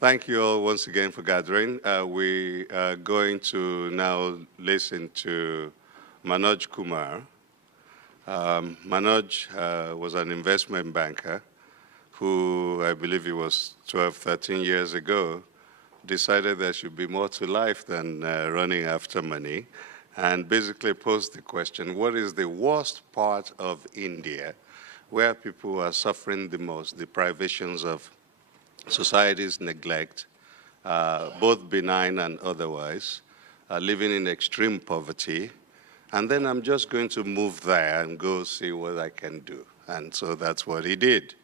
Thank you all once again for gathering. We are going to now listen to Manoj Kumar. Manoj was an investment banker who, I believe it was 12, 13 years ago, decided there should be more to life than running after money, and basically posed the question, what is the worst part of India where people are suffering the most, the privations of society's neglect, both benign and otherwise, living in extreme poverty, and then I'm just going to move there and go see what I can do. And so that's what he did.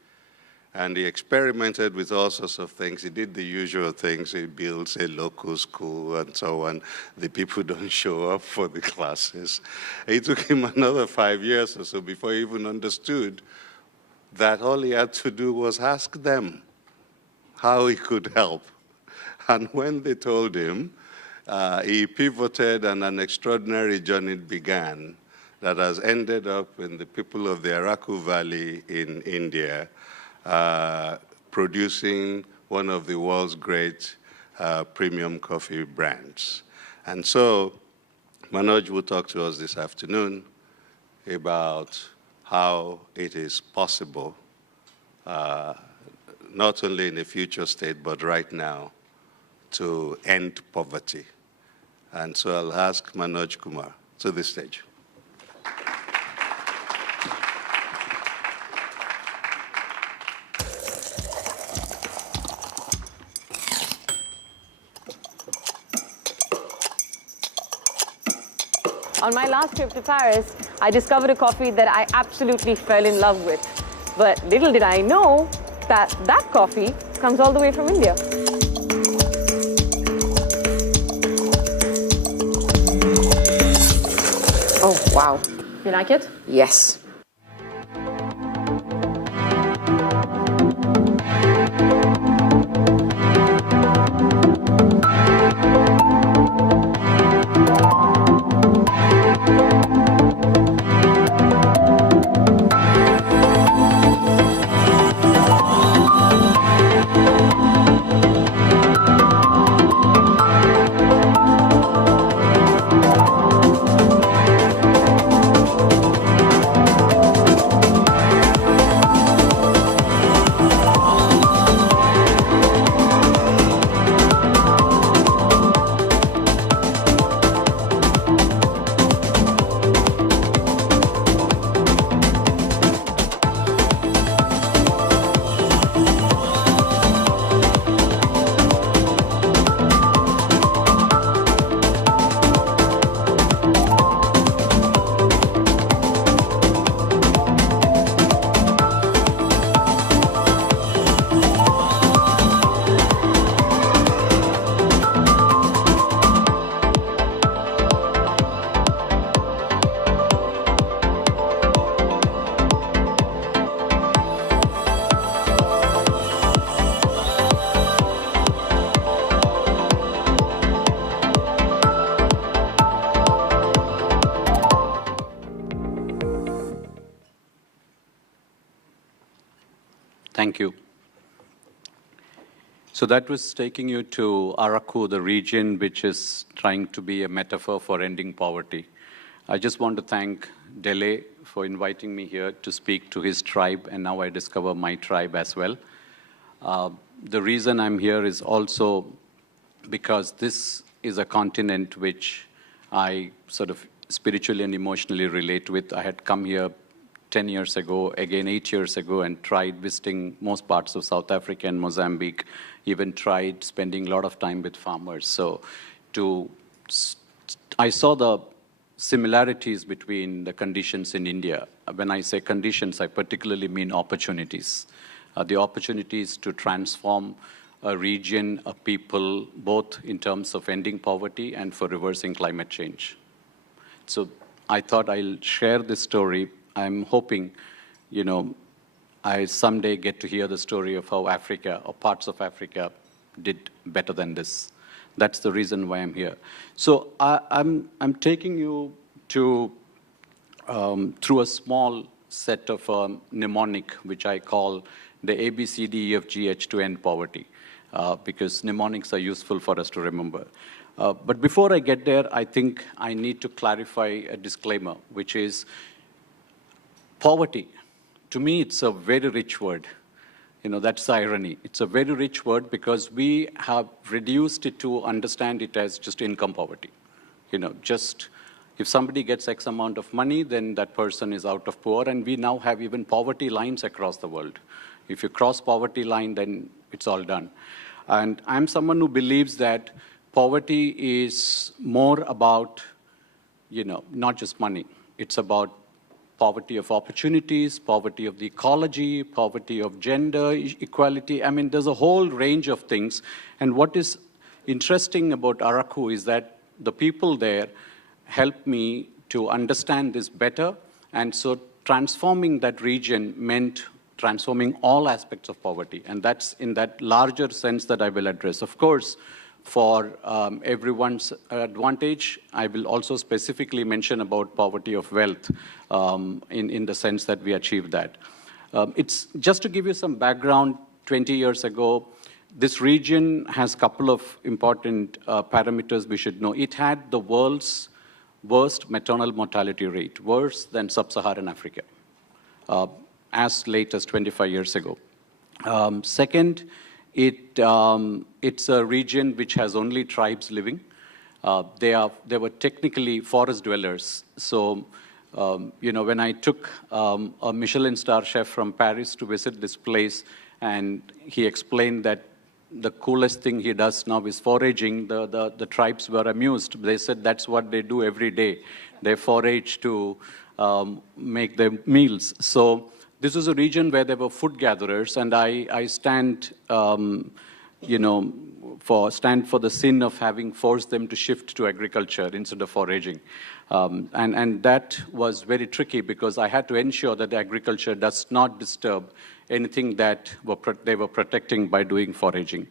And he experimented with all sorts of things. He did the usual things. He builds a local school and so on. The people don't show up for the classes. It took him another 5 years or so before he even understood that all he had to do was ask them how he could help. And when they told him, he pivoted and an extraordinary journey began that has ended up in the people of the Araku Valley in India, producing one of the world's great premium coffee brands. And so Manoj will talk to us this afternoon about how it is possible, not only in a future state, but right now, to end poverty. And so I'll ask Manoj Kumar to the stage. On my last trip to Paris, I discovered a coffee that I absolutely fell in love with. But little did I know that that coffee comes all the way from India. Oh, wow. You like it? Yes. Thank you. So that was taking you to Araku, the region which is trying to be a metaphor for ending poverty. I just want to thank Dele for inviting me here to speak to his tribe, and now I discover my tribe as well. The reason I'm here is also because this is a continent which I sort of spiritually and emotionally relate with. I had come here 10 years ago, again 8 years ago, and tried visiting most parts of South Africa and Mozambique, even tried spending a lot of time with farmers. So I saw the similarities between the conditions in India. When I say conditions, I particularly mean opportunities. The opportunities to transform a region, a people, both in terms of ending poverty and for reversing climate change. So I thought I'll share this story. I'm hoping, I someday get to hear the story of how Africa, or parts of Africa, did better than this. That's the reason why I'm here. So I'm taking you to through a small set of mnemonic, which I call the ABCDEFGH to end poverty. because mnemonics are useful for us to remember. But before I get there, I think I need to clarify a disclaimer, which is poverty. To me, it's a very rich word. That's the irony. It's a very rich word because we have reduced it to understand it as just income poverty. Just if somebody gets X amount of money, then that person is out of poor, and we now have even poverty lines across the world. If you cross poverty line, then it's all done. And I'm someone who believes that poverty is more about, not just money. It's about poverty of opportunities, poverty of the ecology, poverty of gender equality. I mean, there's a whole range of things. And what is interesting about Araku is that the people there helped me to understand this better. And so transforming that region meant transforming all aspects of poverty. And that's in that larger sense that I will address. Of course, for everyone's advantage, I will also specifically mention about poverty of wealth in the sense that we achieved that. It's just to give you some background, 20 years ago, this region has a couple of important parameters we should know. It had the world's worst maternal mortality rate, worse than sub-Saharan Africa, as late as 25 years ago. Second, it's a region which has only tribes living. They were technically forest dwellers. So, when I took a Michelin star chef from Paris to visit this place, and he explained that the coolest thing he does now is foraging, the tribes were amused. They said that's what they do every day. They forage to make their meals. So this was a region where there were food gatherers, and I stand, for the sin of having forced them to shift to agriculture instead of foraging. And that was very tricky because I had to ensure that the agriculture does not disturb anything that they were protecting by doing foraging.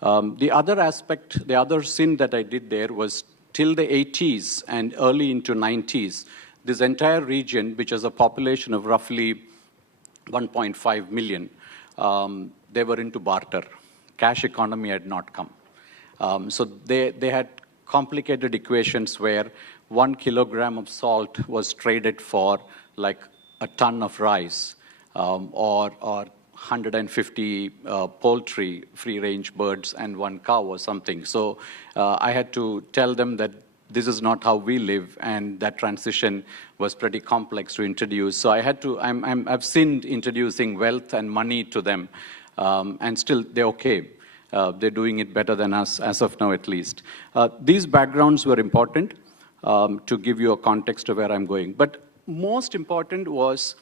The other aspect, the other sin that I did there was till the 80s and early into 90s, this entire region, which has a population of roughly 1.5 million, they were into barter. Cash economy had not come. So they had complicated equations where 1 kilogram of salt was traded for like a ton of rice, or 150 poultry, free-range birds, and 1 cow or something. So I had to tell them that this is not how we live, and that transition was pretty complex to introduce. So I had to, I've sinned introducing wealth and money to them, and still they're okay. They're doing it better than us, as of now at least. These backgrounds were important to give you a context of where I'm going. But most important was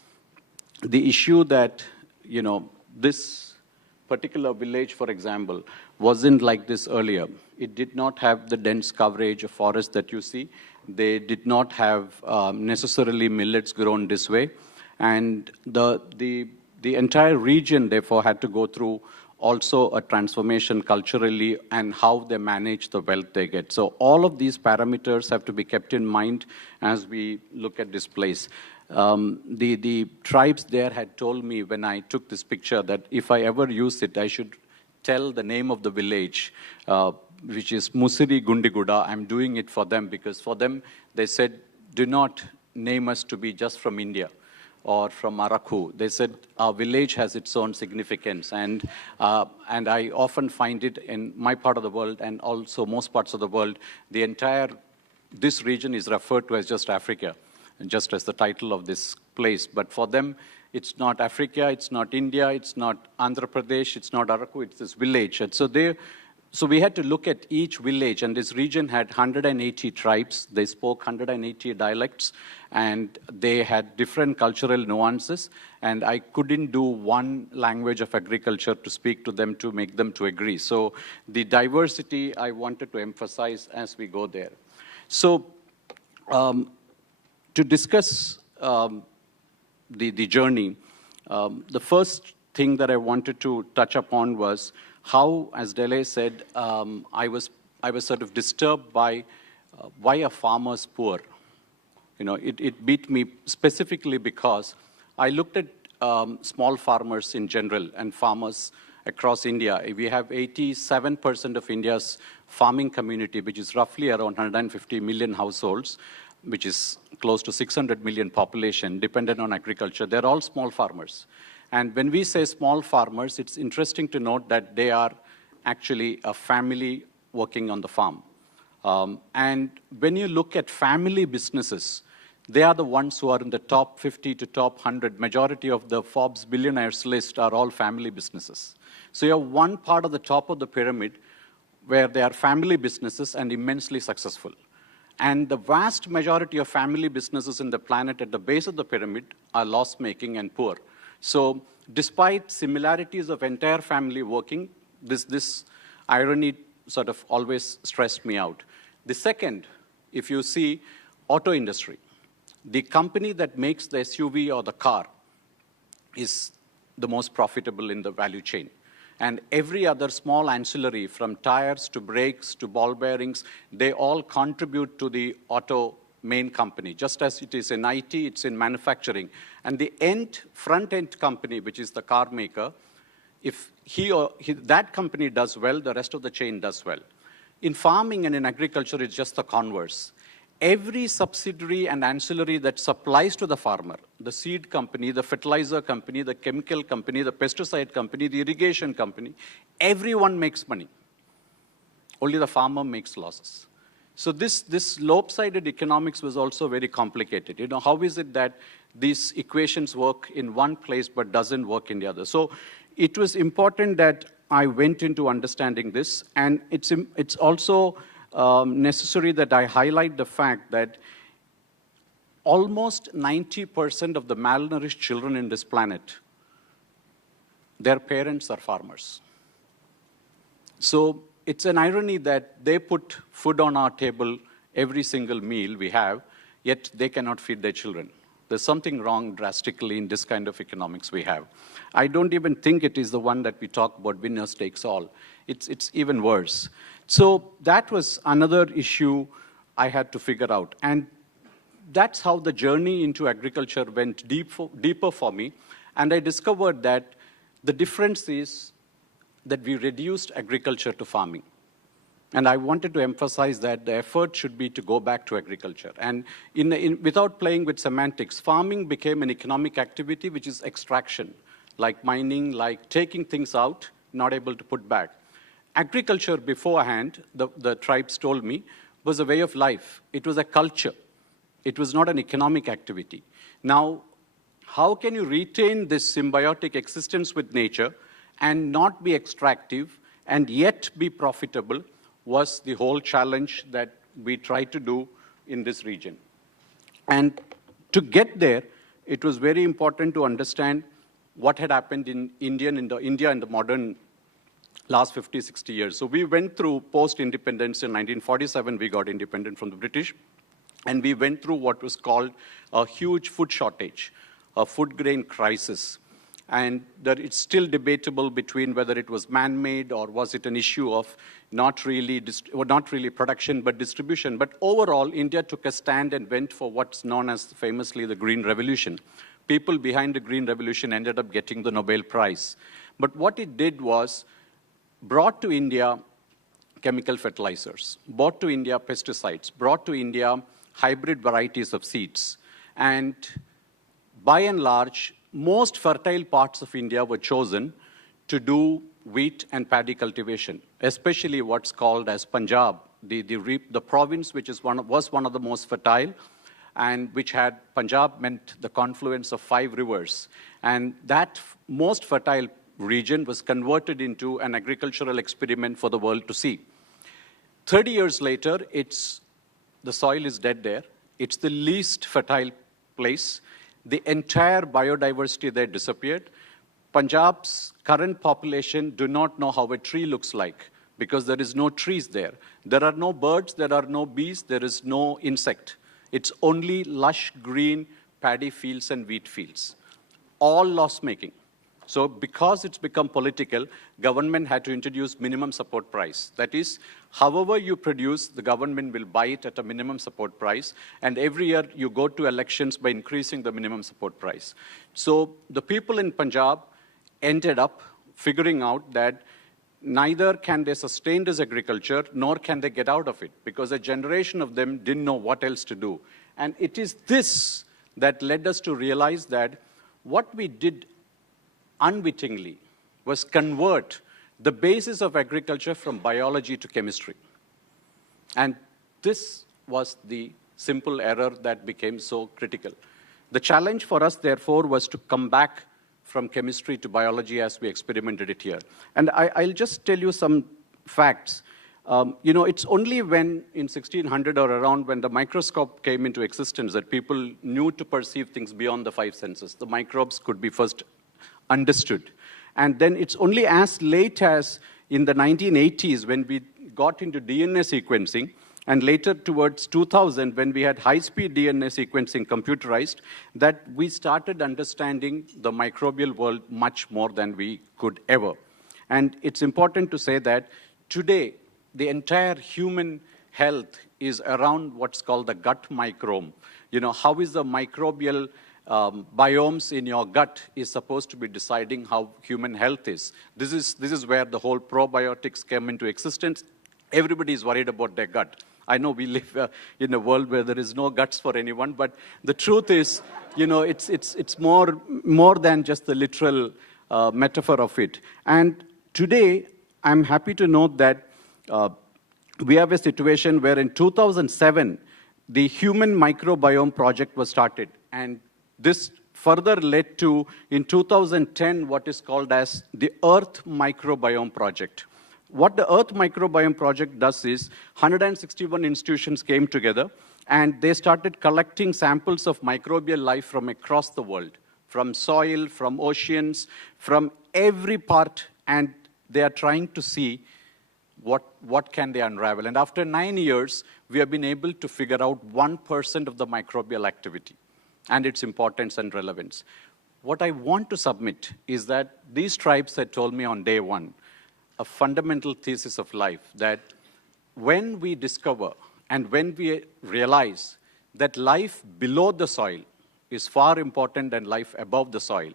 the issue that, this particular village, for example, wasn't like this earlier. It did not have the dense coverage of forest that you see. They did not have necessarily millets grown this way. And the entire region, therefore, had to go through also a transformation culturally and how they manage the wealth they get. So all of these parameters have to be kept in mind as we look at this place. The tribes there had told me when I took this picture that if I ever use it, I should tell the name of the village, which is Musiri Gundiguda. I'm doing it for them because for them, they said, do not name us to be just from India or from Araku. They said our village has its own significance, and I often find it in my part of the world and also most parts of the world, this region is referred to as just Africa, just as the title of this place. But for them, it's not Africa, it's not India, it's not Andhra Pradesh, it's not Araku, it's this village. And so we had to look at each village, and this region had 180 tribes. They spoke 180 dialects, and they had different cultural nuances, and I couldn't do one language of agriculture to speak to them to make them to agree. So the diversity I wanted to emphasize as we go there. So to discuss the journey, the first thing that I wanted to touch upon was how, as Dele said, I was sort of disturbed by why are farmers poor. It beat me specifically because I looked at small farmers in general and farmers across India. We have 87% of India's farming community, which is roughly around 150 million households, which is close to 600 million population, dependent on agriculture. They're all small farmers. And when we say small farmers, it's interesting to note that they are actually a family working on the farm. And when you look at family businesses, they are the ones who are in the top 50 to top 100. Majority of the Forbes billionaires list are all family businesses. So you have one part of the top of the pyramid where they are family businesses and immensely successful. And the vast majority of family businesses in the planet at the base of the pyramid are loss-making and poor. So despite similarities of entire family working, this irony sort of always stressed me out. The second, if you see auto industry, the company that makes the SUV or the car is the most profitable in the value chain. And every other small ancillary, from tires to brakes to ball bearings, they all contribute to the auto main company. Just as it is in IT, it's in manufacturing. And the front-end company, which is the car maker, if that company does well, the rest of the chain does well. In farming and in agriculture, it's just the converse. Every subsidiary and ancillary that supplies to the farmer, the seed company, the fertilizer company, the chemical company, the pesticide company, the irrigation company, everyone makes money. Only the farmer makes losses. So this lopsided economics was also very complicated. You know, how is it that these equations work in one place but doesn't work in the other? So it was important that I went into understanding this, and it's also necessary that I highlight the fact that almost 90% of the malnourished children in this planet, their parents are farmers. So it's an irony that they put food on our table every single meal we have, yet they cannot feed their children. There's something wrong drastically in this kind of economics we have. I don't even think it is the one that we talk about, winners takes all. It's even worse. So that was another issue I had to figure out. And that's how the journey into agriculture went deeper for me. And I discovered that the difference is that we reduced agriculture to farming. And I wanted to emphasize that the effort should be to go back to agriculture. And without playing with semantics, farming became an economic activity which is extraction, like mining, like taking things out, not able to put back. Agriculture beforehand, the tribes told me, was a way of life. It was a culture. It was not an economic activity. Now, how can you retain this symbiotic existence with nature and not be extractive and yet be profitable was the whole challenge that we tried to do in this region. And to get there, it was very important to understand what had happened in India in the modern last 50, 60 years. So we went through post-independence in 1947, we got independent from the British, and we went through what was called a huge food shortage, a food grain crisis. And that it's still debatable between whether it was man-made or was it an issue of not really production but distribution. But overall, India took a stand and went for what's known as famously the Green Revolution. People behind the Green Revolution ended up getting the Nobel Prize. But what it did was brought to India chemical fertilizers, brought to India pesticides, brought to India hybrid varieties of seeds. And by and large, most fertile parts of India were chosen to do wheat and paddy cultivation, especially what's called as Punjab, the province which was one of the most fertile, and which had Punjab meant the confluence of 5 rivers. And that most fertile region was converted into an agricultural experiment for the world to see. 30 years later, the soil is dead there. It's the least fertile place. The entire biodiversity there disappeared. Punjab's current population do not know how a tree looks like because there is no trees there. There are no birds, there are no bees, there is no insect. It's only lush green paddy fields and wheat fields, all loss-making. So because it's become political, government had to introduce minimum support price. That is, however you produce, the government will buy it at a minimum support price. And every year you go to elections by increasing the minimum support price. So the people in Punjab ended up figuring out that neither can they sustain this agriculture, nor can they get out of it, because a generation of them didn't know what else to do. And it is this that led us to realize that what we did unwittingly was convert the basis of agriculture from biology to chemistry. And this was the simple error that became so critical. The challenge for us, therefore, was to come back from chemistry to biology as we experimented it here. And I'll just tell you some facts. It's only when in 1600 or around when the microscope came into existence that people knew to perceive things beyond the five senses. The microbes could be first understood. And then it's only as late as in the 1980s when we got into DNA sequencing, and later towards 2000 when we had high-speed DNA sequencing computerized, that we started understanding the microbial world much more than we could ever. And it's important to say that today, the entire human health is around what's called the gut microbiome. How is the microbial biomes in your gut is supposed to be deciding how human health is. This is where the whole probiotics came into existence. Everybody is worried about their gut. I know we live in a world where there is no guts for anyone, but the truth is, it's more than just the literal metaphor of it. And today, I'm happy to note that we have a situation where in 2007, the Human Microbiome Project was started. And this further led to, in 2010, what is called as the Earth Microbiome Project. What the Earth Microbiome Project does is 161 institutions came together and they started collecting samples of microbial life from across the world, from soil, from oceans, from every part, and they are trying to see what can they unravel. And after 9 years, we have been able to figure out 1% of the microbial activity and its importance and relevance. What I want to submit is that these tribes had told me on day one, a fundamental thesis of life, that when we discover and when we realize that life below the soil is far important than life above the soil,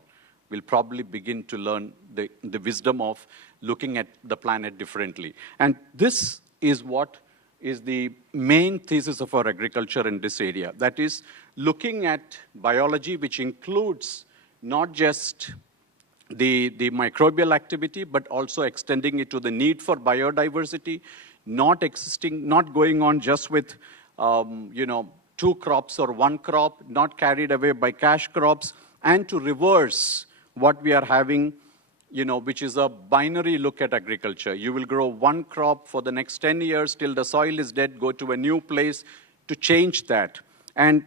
we'll probably begin to learn the wisdom of looking at the planet differently. And this is what is the main thesis of our agriculture in this area. That is, looking at biology, which includes not just the microbial activity, but also extending it to the need for biodiversity, not going on just with, 2 crops or 1 crop, not carried away by cash crops, and to reverse what we are having, which is a binary look at agriculture. You will grow 1 crop for the next 10 years till the soil is dead, go to a new place to change that. And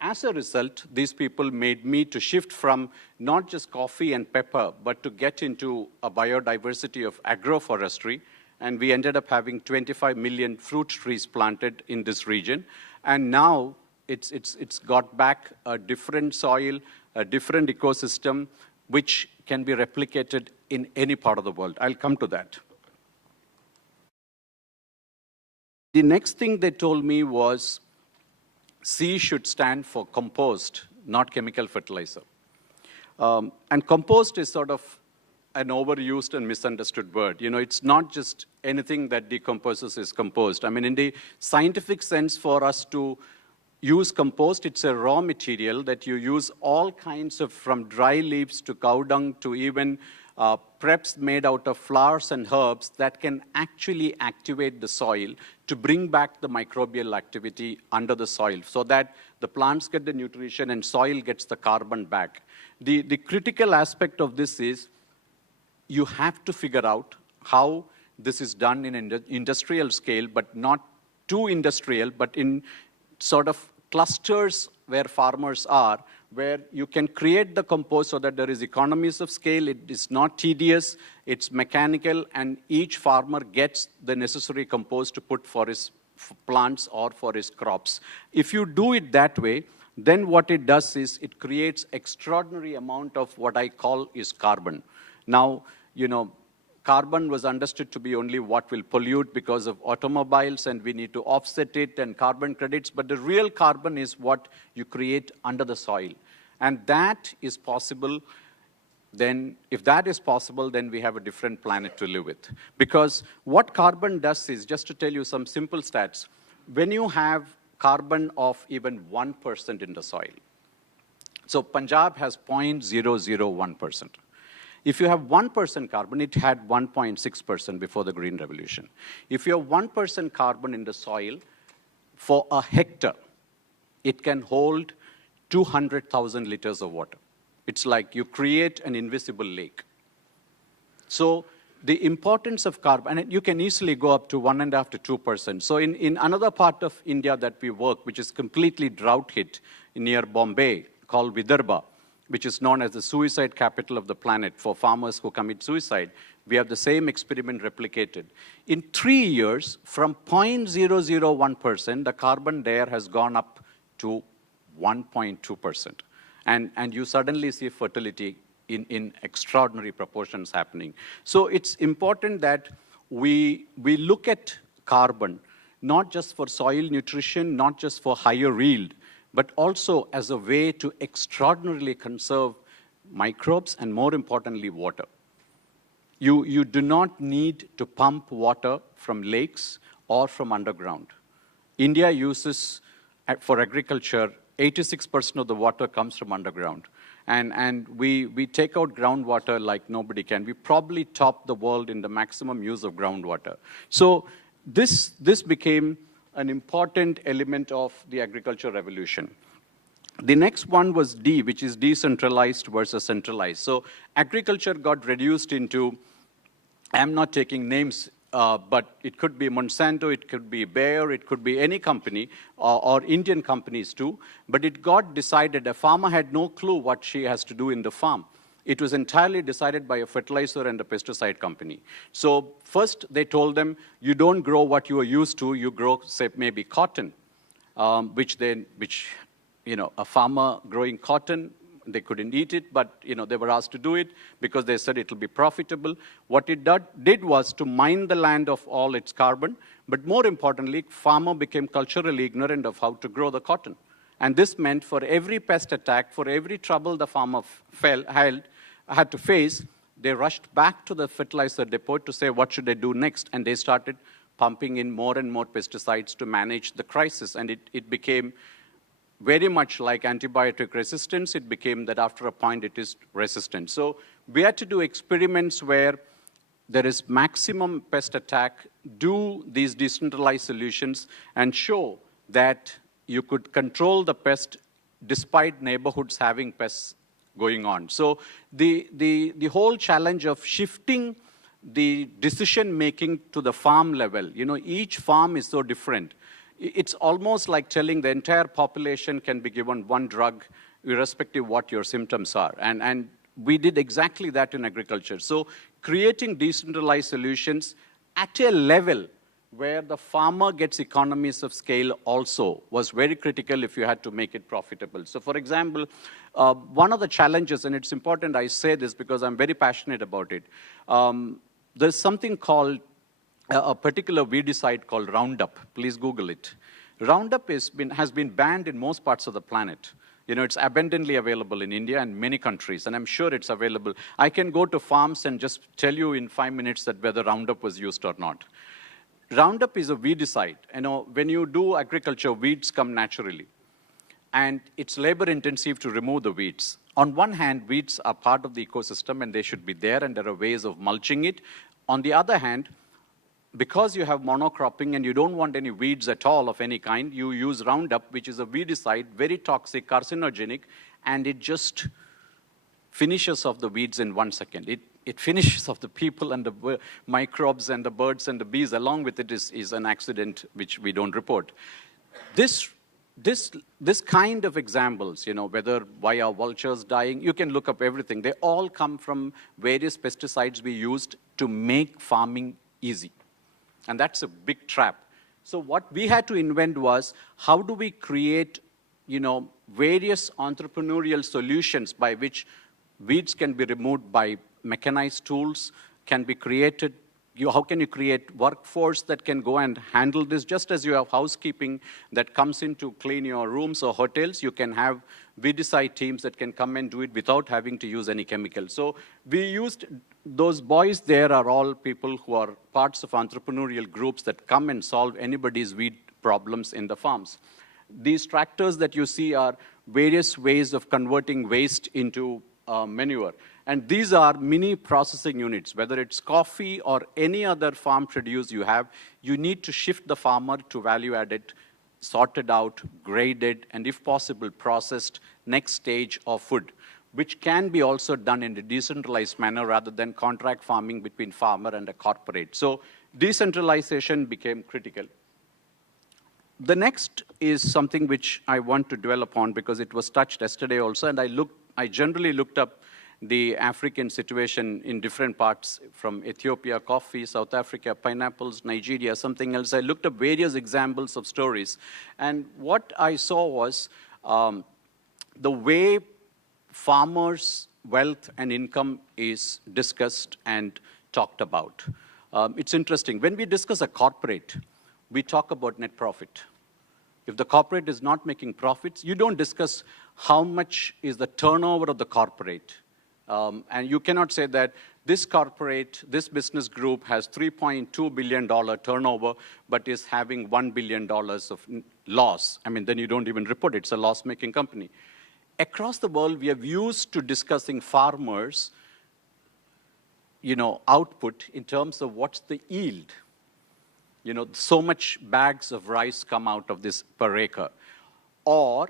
as a result, these people made me to shift from not just coffee and pepper, but to get into a biodiversity of agroforestry. And we ended up having 25 million fruit trees planted in this region. And now it's got back a different soil, a different ecosystem, which can be replicated in any part of the world. I'll come to that. The next thing they told me was, C should stand for compost, not chemical fertilizer. And compost is sort of an overused and misunderstood word. It's not just anything that decomposes is compost. I mean, in the scientific sense, for us to use compost, it's a raw material that you use all kinds of, from dry leaves to cow dung to even preps made out of flowers and herbs that can actually activate the soil to bring back the microbial activity under the soil so that the plants get the nutrition and soil gets the carbon back. The critical aspect of this is you have to figure out how this is done in an industrial scale, but not too industrial, but in sort of clusters where farmers are, where you can create the compost so that there is economies of scale, it is not tedious, it's mechanical, and each farmer gets the necessary compost to put for his plants or for his crops. If you do it that way, then what it does is it creates extraordinary amount of what I call is carbon. Now, carbon was understood to be only what will pollute because of automobiles, and we need to offset it and carbon credits, but the real carbon is what you create under the soil. And that is possible then if that is possible, then we have a different planet to live with. Because what carbon does is, just to tell you some simple stats, when you have carbon of even 1% in the soil, so Punjab has 0.001%. If you have 1% carbon, it had 1.6% before the Green Revolution. If you have 1% carbon in the soil, for a hectare, it can hold 200,000 liters of water. It's like you create an invisible lake. So the importance of carbon, and you can easily go up to 1.5% to 2%. So in another part of India that we work, which is completely drought hit near Bombay, called Vidarbha, which is known as the suicide capital of the planet for farmers who commit suicide, we have the same experiment replicated. In 3 years, from 0.001%, the carbon there has gone up to 1.2%. And you suddenly see fertility in extraordinary proportions happening. So it's important that we look at carbon, not just for soil nutrition, not just for higher yield, but also as a way to extraordinarily conserve microbes and, more importantly, water. You do not need to pump water from lakes or from underground. India uses, for agriculture, 86% of the water comes from underground. And we take out groundwater like nobody can. We probably top the world in the maximum use of groundwater. So this became an important element of the agriculture revolution. The next one was D, which is decentralized versus centralized. So agriculture got reduced into, I'm not taking names, but it could be Monsanto, it could be Bayer, it could be any company, or Indian companies too. But it got decided, a farmer had no clue what she has to do in the farm. It was entirely decided by a fertilizer and a pesticide company. So first they told them, you don't grow what you are used to, you grow, say, maybe cotton, which a farmer growing cotton, they couldn't eat it, but they were asked to do it because they said it'll be profitable. What it did was to mine the land of all its carbon, but more importantly, farmer became culturally ignorant of how to grow the cotton. And this meant for every pest attack, for every trouble the farmer had to face, they rushed back to the fertilizer depot to say, what should they do next? And they started pumping in more and more pesticides to manage the crisis. And it became very much like antibiotic resistance. It became that after a point it is resistant. So we had to do experiments where there is maximum pest attack, do these decentralized solutions, and show that you could control the pest despite neighborhoods having pests going on. So the whole challenge of shifting the decision-making to the farm level, each farm is so different. It's almost like telling the entire population can be given one drug, irrespective of what your symptoms are. And we did exactly that in agriculture. So creating decentralized solutions at a level where the farmer gets economies of scale also was very critical if you had to make it profitable. So for example, one of the challenges, and it's important I say this because I'm very passionate about it, there's something called a particular weedicide called Roundup. Please Google it. Roundup has been banned in most parts of the planet. It's abundantly available in India and many countries, and I'm sure it's available. I can go to farms and just tell you in 5 minutes that whether Roundup was used or not. Roundup is a weedicide. When you do agriculture, weeds come naturally. And it's labor-intensive to remove the weeds. On one hand, weeds are part of the ecosystem, and they should be there, and there are ways of mulching it. On the other hand, because you have monocropping and you don't want any weeds at all of any kind, you use Roundup, which is a weedicide, very toxic, carcinogenic, and it just finishes off the weeds in 1 second. It finishes off the people and the microbes and the birds and the bees. Along with it is an accident which we don't report. This kind of examples, whether why are vultures dying, you can look up everything. They all come from various pesticides we used to make farming easy. And that's a big trap. So what we had to invent was, how do we create, various entrepreneurial solutions by which weeds can be removed by mechanized tools, can be created how can you create workforce that can go and handle this? Just as you have housekeeping that comes in to clean your rooms or hotels, you can have weedicide teams that can come and do it without having to use any chemical. So we used, those boys there are all people who are parts of entrepreneurial groups that come and solve anybody's weed problems in the farms. These tractors that you see are various ways of converting waste into manure. And these are mini processing units. Whether it's coffee or any other farm produce you have, you need to shift the farmer to value added, sorted out, graded, and if possible, processed next stage of food, which can be also done in a decentralized manner rather than contract farming between farmer and a corporate. So decentralization became critical. The next is something which I want to dwell upon because it was touched yesterday also, and I generally looked up the African situation in different parts, from Ethiopia, coffee, South Africa, pineapples, Nigeria, something else. I looked up various examples of stories. And what I saw was the way farmers' wealth and income is discussed and talked about. It's interesting. When we discuss a corporate, we talk about net profit. If the corporate is not making profits, you don't discuss how much is the turnover of the corporate. And you cannot say that this corporate, this business group has $3.2 billion turnover, but is having $1 billion of loss. I mean, then you don't even report it. It's a loss-making company. Across the world, we are used to discussing farmers, output in terms of what's the yield. So much bags of rice come out of this per acre. Or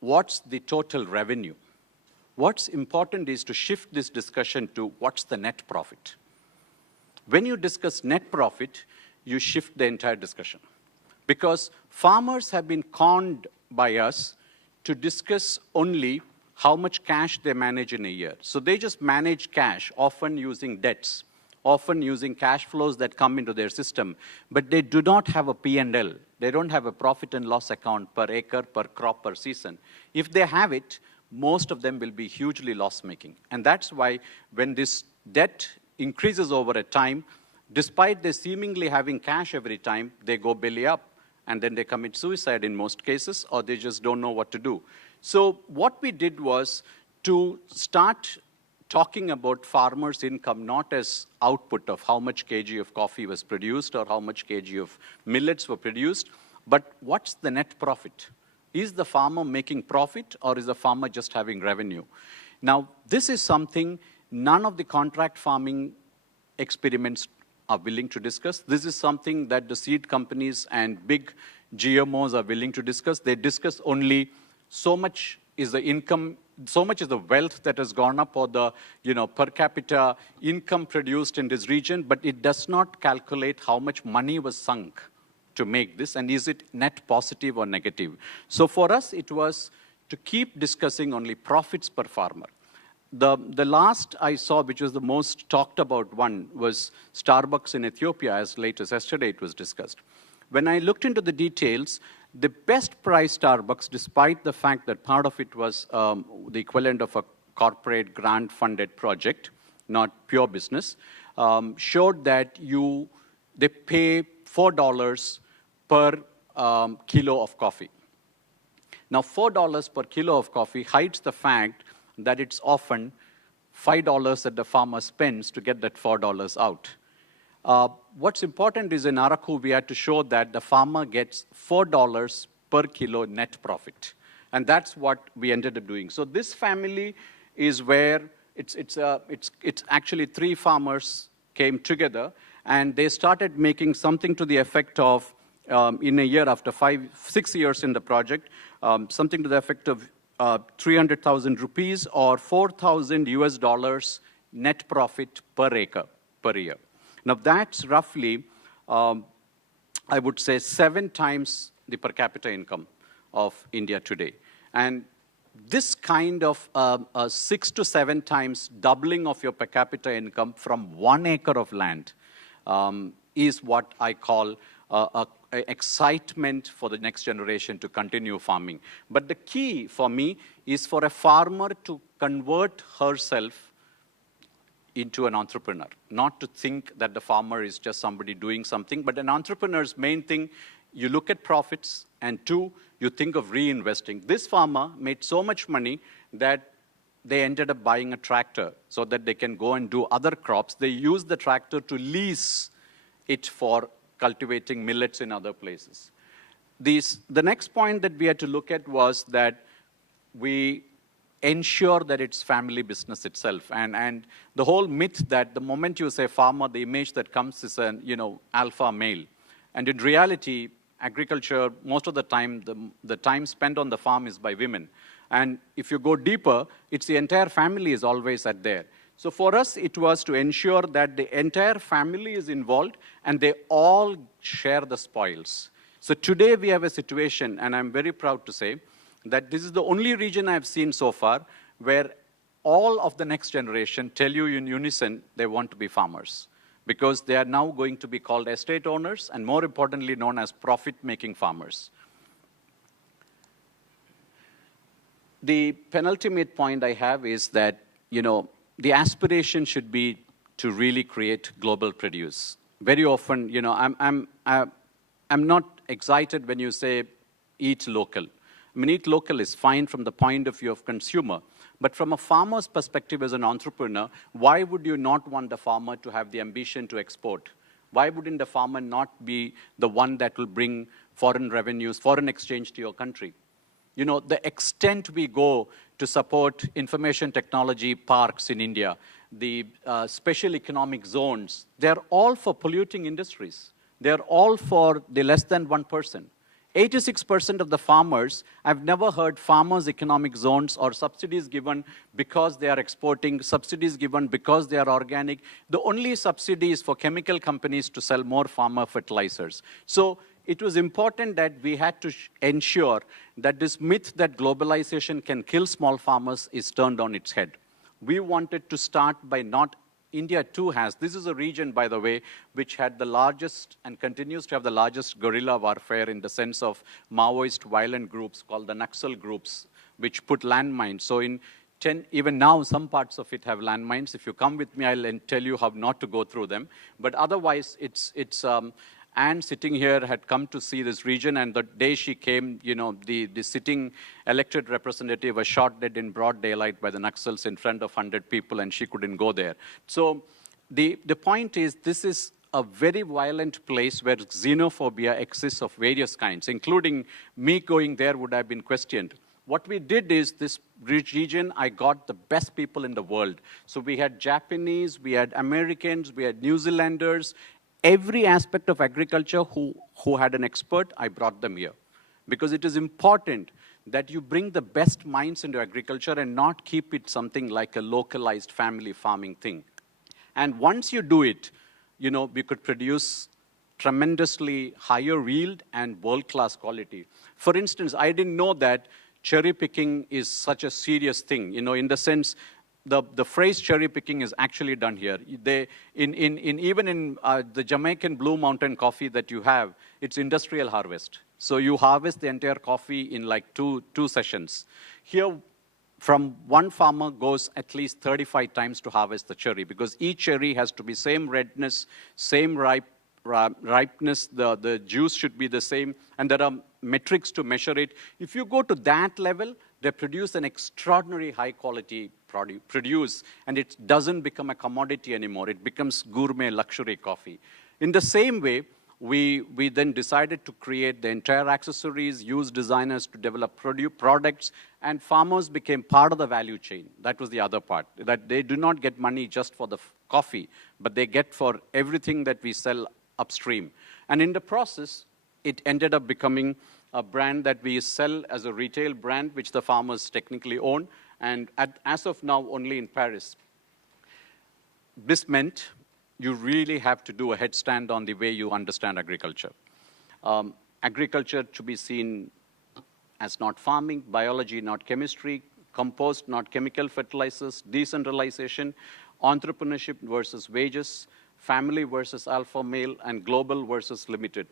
what's the total revenue? What's important is to shift this discussion to what's the net profit. When you discuss net profit, you shift the entire discussion. Because farmers have been conned by us to discuss only how much cash they manage in a year. So they just manage cash, often using debts, often using cash flows that come into their system, but they do not have a P&L. They don't have a profit and loss account per acre, per crop, per season. If they have it, most of them will be hugely loss-making. And that's why when this debt increases over a time, despite they seemingly having cash every time, they go belly up, and then they commit suicide in most cases, or they just don't know what to do. So what we did was to start talking about farmers' income not as output of how much kg of coffee was produced or how much kg of millets were produced, but what's the net profit? Is the farmer making profit, or is the farmer just having revenue? Now, this is something none of the contract farming experiments are willing to discuss. This is something that the seed companies and big GMOs are willing to discuss. They discuss only so much is the income, so much is the wealth that has gone up, or the per capita income produced in this region, but it does not calculate how much money was sunk to make this, and is it net positive or negative? So for us, it was to keep discussing only profits per farmer. The last I saw, which was the most talked about one, was Starbucks in Ethiopia, as late as yesterday it was discussed. When I looked into the details, the best price Starbucks, despite the fact that part of it was the equivalent of a corporate grant-funded project, not pure business, showed that they pay $4 per kilo of coffee. Now, $4 per kilo of coffee hides the fact that it's often $5 that the farmer spends to get that $4 out. What's important is in Araku, we had to show that the farmer gets $4 per kilo net profit. And that's what we ended up doing. So this family is where it's actually 3 farmers came together, and they started making something to the effect of, in a year after 6 years in the project, something to the effect of 300,000 rupees or $4,000 net profit per acre per year. Now that's roughly, I would say, 7 times the per capita income of India today. And this kind of 6 to 7 times doubling of your per capita income from 1 acre of land is what I call excitement for the next generation to continue farming. But the key for me is for a farmer to convert herself into an entrepreneur, not to think that the farmer is just somebody doing something, but an entrepreneur's main thing, you look at profits, and two, you think of reinvesting. This farmer made so much money that they ended up buying a tractor so that they can go and do other crops. They used the tractor to lease it for cultivating millets in other places. The next point that we had to look at was that we ensure that it's family business itself. And the whole myth that the moment you say farmer, the image that comes is an alpha male. And in reality, agriculture, most of the time, the time spent on the farm is by women. And if you go deeper, it's the entire family is always at there. So for us, it was to ensure that the entire family is involved and they all share the spoils. So today we have a situation, and I'm very proud to say, that this is the only region I've seen so far where all of the next generation tell you in unison they want to be farmers, because they are now going to be called estate owners and, more importantly, known as profit-making farmers. The penultimate point I have is that, the aspiration should be to really create global produce. Very often, I'm not excited when you say eat local. I mean, eat local is fine from the point of view of consumer. But from a farmer's perspective as an entrepreneur, why would you not want the farmer to have the ambition to export? Why wouldn't the farmer not be the one that will bring foreign revenues, foreign exchange to your country? The extent we go to support information technology parks in India, the special economic zones, they're all for polluting industries. They're all for the less than 1%. 86% of the farmers, I've never heard farmers' economic zones or subsidies given because they are exporting, subsidies given because they are organic. The only subsidy is for chemical companies to sell more farmer fertilizers. So it was important that we had to ensure that this myth that globalization can kill small farmers is turned on its head. We wanted to start by not India too has. This is a region, by the way, which had the largest and continues to have the largest guerrilla warfare in the sense of Maoist violent groups called the Naxal groups, which put landmines. So even now, some parts of it have landmines. If you come with me, I'll tell you how not to go through them. But otherwise, Anne sitting here had come to see this region, and the day she came, the sitting elected representative was shot dead in broad daylight by the Naxals in front of 100 people, and she couldn't go there. So the point is, this is a very violent place where xenophobia exists of various kinds, including me going there would have been questioned. What we did is, this region, I got the best people in the world. So we had Japanese, we had Americans, we had New Zealanders. Every aspect of agriculture who had an expert, I brought them here. Because it is important that you bring the best minds into agriculture and not keep it something like a localized family farming thing. And once you do it, we could produce tremendously higher yield and world-class quality. For instance, I didn't know that cherry picking is such a serious thing, in the sense, the phrase cherry picking is actually done here. Even in the Jamaican Blue Mountain coffee that you have, it's industrial harvest. So you harvest the entire coffee in like two sessions. Here, from one farmer goes at least 35 times to harvest the cherry, because each cherry has to be same redness, same ripeness, the juice should be the same, and there are metrics to measure it. If you go to that level, they produce an extraordinary high-quality produce, and it doesn't become a commodity anymore. It becomes gourmet luxury coffee. In the same way, we then decided to create the entire accessories, use designers to develop products, and farmers became part of the value chain. That was the other part, that they do not get money just for the coffee, but they get for everything that we sell upstream. And in the process, it ended up becoming a brand that we sell as a retail brand, which the farmers technically own, and as of now, only in Paris. This meant you really have to do a headstand on the way you understand agriculture. Agriculture to be seen as not farming, biology, not chemistry, compost, not chemical fertilizers, decentralization, entrepreneurship versus wages, family versus alpha male, and global versus limited.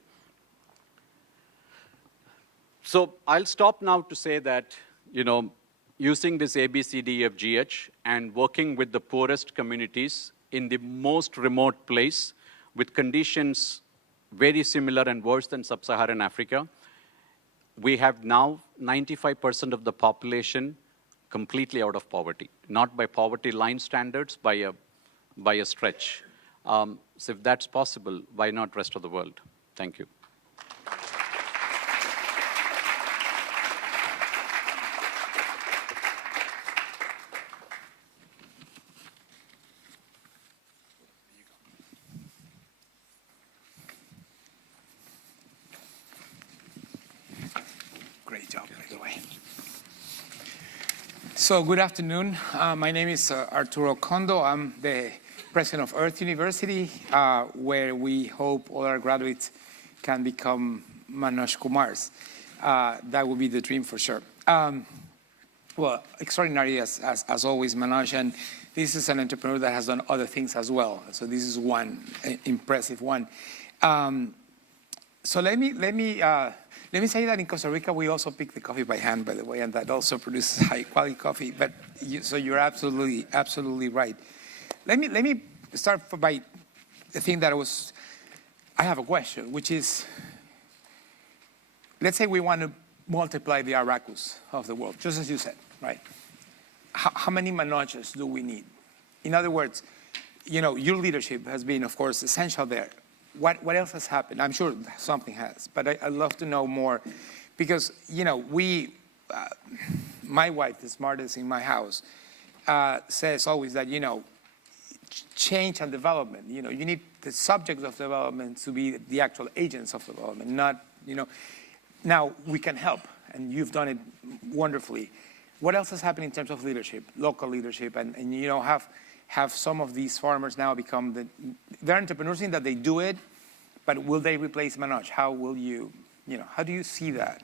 So I'll stop now to say that, using this ABCDEFGH and working with the poorest communities in the most remote place with conditions very similar and worse than sub-Saharan Africa. We have now 95% of the population completely out of poverty, not by poverty line standards, by a stretch. So if that's possible, why not rest of the world? Thank you. Great job, by the way. So good afternoon. My name is Arturo Kondo. I'm the president of Earth University, where we hope all our graduates can become Manoj Kumars. That would be the dream for sure. Well, extraordinary as always, Manoj, and this is an entrepreneur that has done other things as well. So this is one impressive one. So let me say that in Costa Rica we also pick the coffee by hand, by the way, and that also produces high quality coffee. But so you're absolutely right. Let me start by the thing that I have a question, which is, let's say we want to multiply the Arakus of the world, just as you said, right? How many Manojes do we need? In other words, your leadership has been, of course, essential there. What else has happened? I'm sure something has, but I'd love to know more, because my wife, the smartest in my house, says always that change and development. You need the subjects of development to be the actual agents of development, not Now we can help, and you've done it wonderfully. What else has happened in terms of leadership, local leadership, and have some of these farmers now become they're entrepreneurs in that they do it, but will they replace Manoj? How will how do you see that?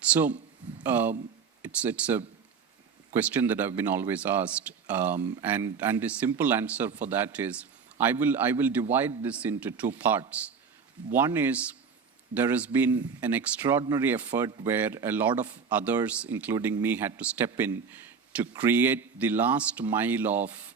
So it's a question that I've been always asked, and the simple answer for that is I will divide this into two parts. One is there has been an extraordinary effort where a lot of others, including me, had to step in to create the last mile of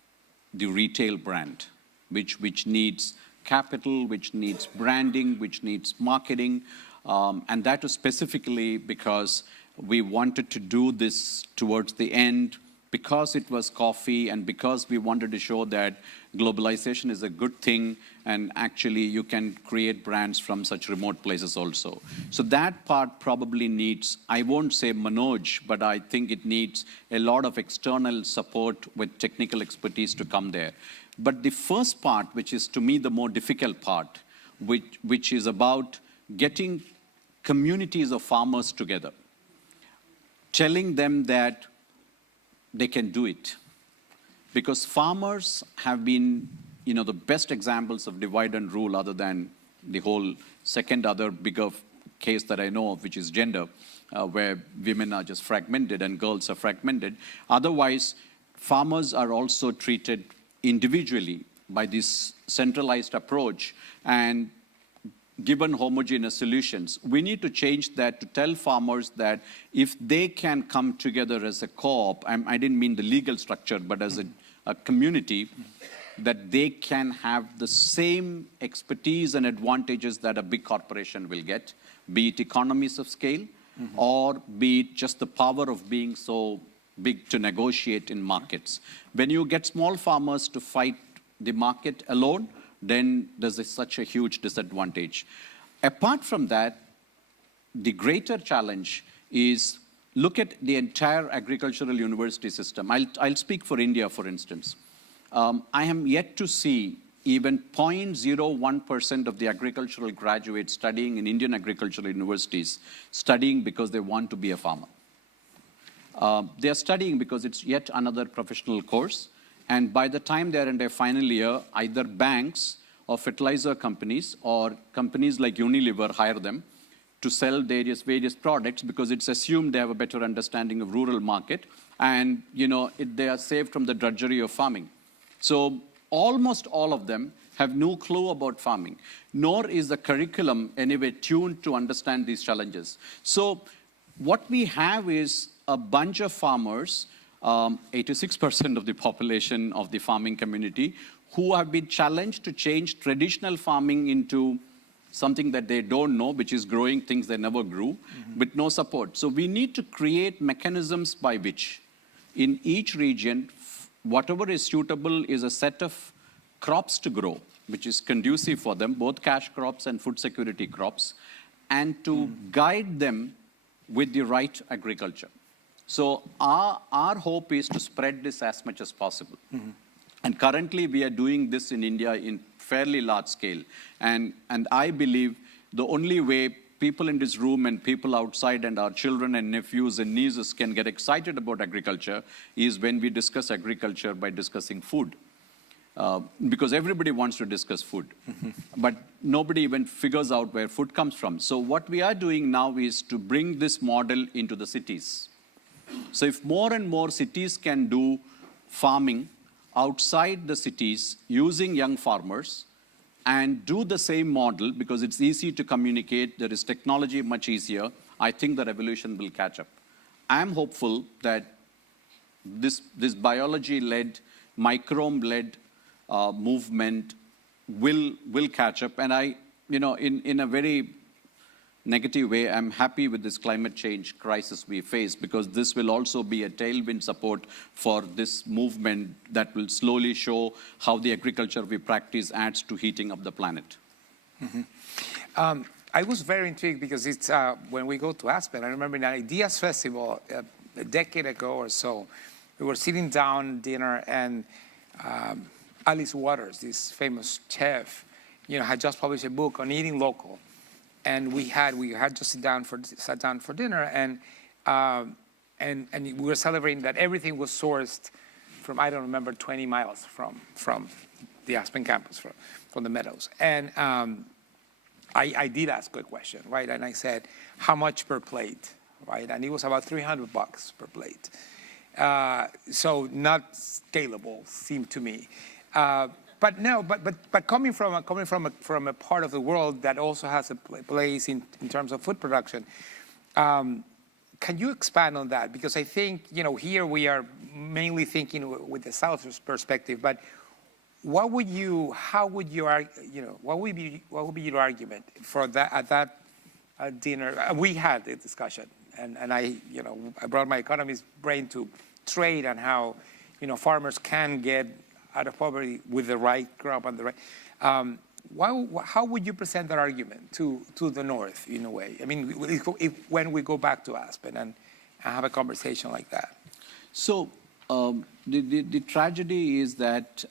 the retail brand, which needs capital, which needs branding, which needs marketing, and that was specifically because we wanted to do this towards the end because it was coffee and because we wanted to show that globalization is a good thing and actually you can create brands from such remote places also. So that part probably needs, I won't say Manoj, but I think it needs a lot of external support with technical expertise to come there. But the first part, which is to me the more difficult part, which is about getting communities of farmers together, telling them that they can do it. Because farmers have been, the best examples of divide and rule, other than the whole second other bigger case that I know of, which is gender, where women are just fragmented and girls are fragmented. Otherwise, farmers are also treated individually by this centralized approach and given homogeneous solutions. We need to change that to tell farmers that if they can come together as a co-op, I didn't mean the legal structure, but as a community, that they can have the same expertise and advantages that a big corporation will get, be it economies of scale, or be it just the power of being so big to negotiate in markets. When you get small farmers to fight the market alone, then there's such a huge disadvantage. Apart from that, the greater challenge is look at the entire agricultural university system. I'll speak for India, for instance. I am yet to see even 0.01% of the agricultural graduates studying in Indian agricultural universities studying because they want to be a farmer. They are studying because it's yet another professional course. And by the time they're in their final year, either banks or fertilizer companies or companies like Unilever hire them to sell various products because it's assumed they have a better understanding of rural market and they are saved from the drudgery of farming. So almost all of them have no clue about farming, nor is the curriculum anyway tuned to understand these challenges. So what we have is a bunch of farmers, 86% of the population of the farming community, who have been challenged to change traditional farming into something that they don't know, which is growing things they never grew, with no support. So we need to create mechanisms by which in each region, whatever is suitable is a set of crops to grow, which is conducive for them, both cash crops and food security crops, and to guide them with the right agriculture. So our hope is to spread this as much as possible. And currently we are doing this in India in fairly large scale. And I believe the only way people in this room and people outside and our children and nephews and nieces can get excited about agriculture is when we discuss agriculture by discussing food. Because everybody wants to discuss food, but nobody even figures out where food comes from. So what we are doing now is to bring this model into the cities. So if more and more cities can do farming outside the cities using young farmers and do the same model, because it's easy to communicate, there is technology much easier, I think the revolution will catch up. I'm hopeful that this biology-led, microbe-led movement will catch up. And in a very negative way, I'm happy with this climate change crisis we face, because this will also be a tailwind support for this movement that will slowly show how the agriculture we practice adds to heating up the planet. I was very intrigued because it's when we go to Aspen, I remember in an Ideas Festival a decade ago or so, we were sitting down dinner and Alice Waters, this famous chef, had just published a book on eating local. And we had just sat down for dinner, and we were celebrating that everything was sourced from, I don't remember, 20 miles from the Aspen campus, from the meadows. And I did ask a question, right? And I said, how much per plate, right? And it was about $300 per plate. So not scalable, seemed to me. But no, but coming from a part of the world that also has a place in terms of food production, can you expand on that? Because I think here we are mainly thinking with the South's perspective. But what would be your argument for that at that dinner? We had a discussion, and I brought my economist brain to trade and how farmers can get out of poverty with the right crop and the right. How would you present that argument to the North in a way? I mean, when we go back to Aspen and have a conversation like that. So the tragedy is that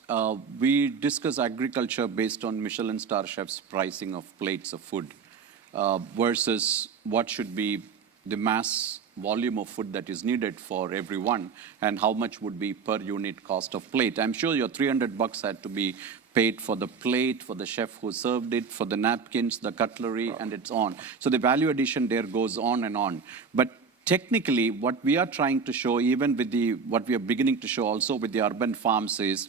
we discuss agriculture based on Michelin star chefs' pricing of plates of food versus what should be the mass volume of food that is needed for everyone, and how much would be per unit cost of plate. I'm sure your $300 had to be paid for the plate, for the chef who served it, for the napkins, the cutlery, and it's on. So the value addition there goes on and on. But technically, what we are trying to show, even with what we are beginning to show also with the urban farms, is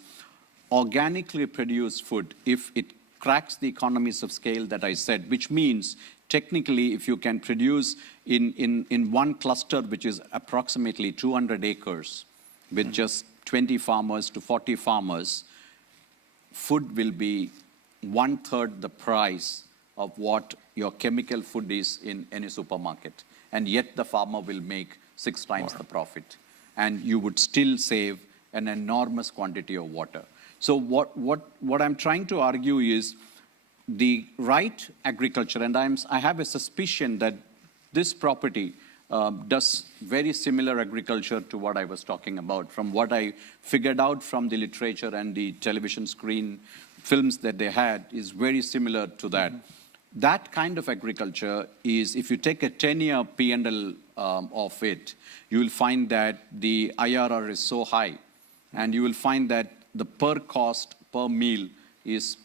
organically produced food, if it cracks the economies of scale that I said, which means technically, if you can produce in one cluster, which is approximately 200 acres, with just 20 farmers to 40 farmers, food will be 1/3 the price of what your chemical food is in any supermarket. And yet the farmer will make 6 times the profit. And you would still save an enormous quantity of water. So what I'm trying to argue is the right agriculture, and I have a suspicion that this property does very similar agriculture to what I was talking about, from what I figured out from the literature and the television screen films that they had, is very similar to that. That kind of agriculture is, if you take a 10-year P&L of it, you will find that the IRR is so high, and you will find that the per cost per meal is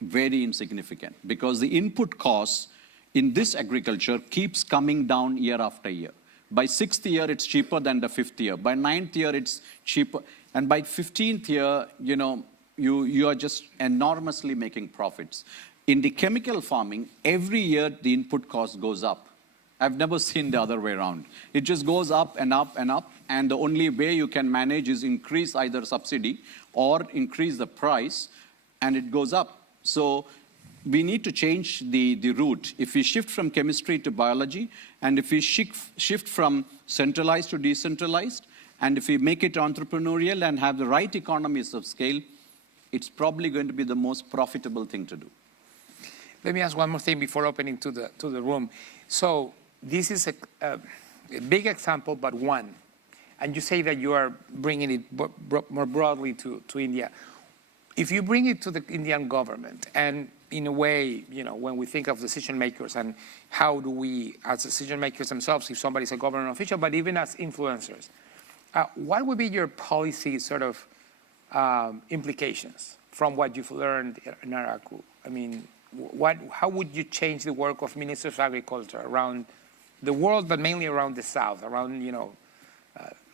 very insignificant, because the input costs in this agriculture keeps coming down year after year. By 6th year, it's cheaper than the 5th year. By 9th year, it's cheaper. And by 15th year, you are just enormously making profits. In the chemical farming, every year the input cost goes up. I've never seen the other way around. It just goes up and up and up, and the only way you can manage is increase either subsidy or increase the price, and it goes up. So we need to change the route. If we shift from chemistry to biology, and if we shift from centralized to decentralized, and if we make it entrepreneurial and have the right economies of scale, it's probably going to be the most profitable thing to do. Let me ask one more thing before opening to the room. So this is a big example, but one. And you say that you are bringing it more broadly to India. If you bring it to the Indian government, and in a way, you know, when we think of decision makers and how do we, as decision makers themselves, if somebody's a government official, but even as influencers, what would be your policy sort of implications from what you've learned in Araku? I mean, how would you change the work of ministers of agriculture around the world, but mainly around the South, around, you know,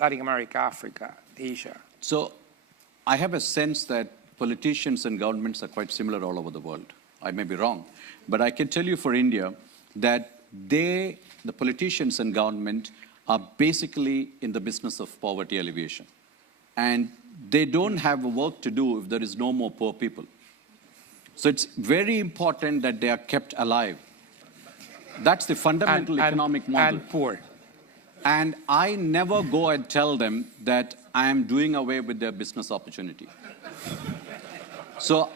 Latin America, Africa, Asia? So I have a sense that politicians and governments are quite similar all over the world. I may be wrong, but I can tell you for India that the politicians and government are basically in the business of poverty alleviation. And they don't have work to do if there is no more poor people. So it's very important that they are kept alive. That's the fundamental economic model. And poor. And I never go and tell them that I am doing away with their business opportunity. So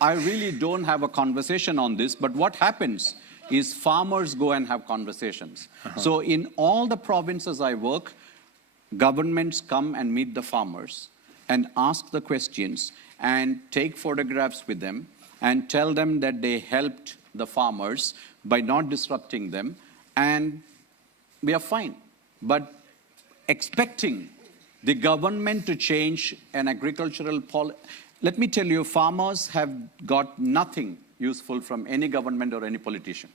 I really don't have a conversation on this, but what happens is farmers go and have conversations. So in all the provinces I work, governments come and meet the farmers and ask the questions and take photographs with them and tell them that they helped the farmers by not disrupting them, and we are fine. But expecting the government to change an agricultural policy, let me tell you, farmers have got nothing useful from any government or any politician.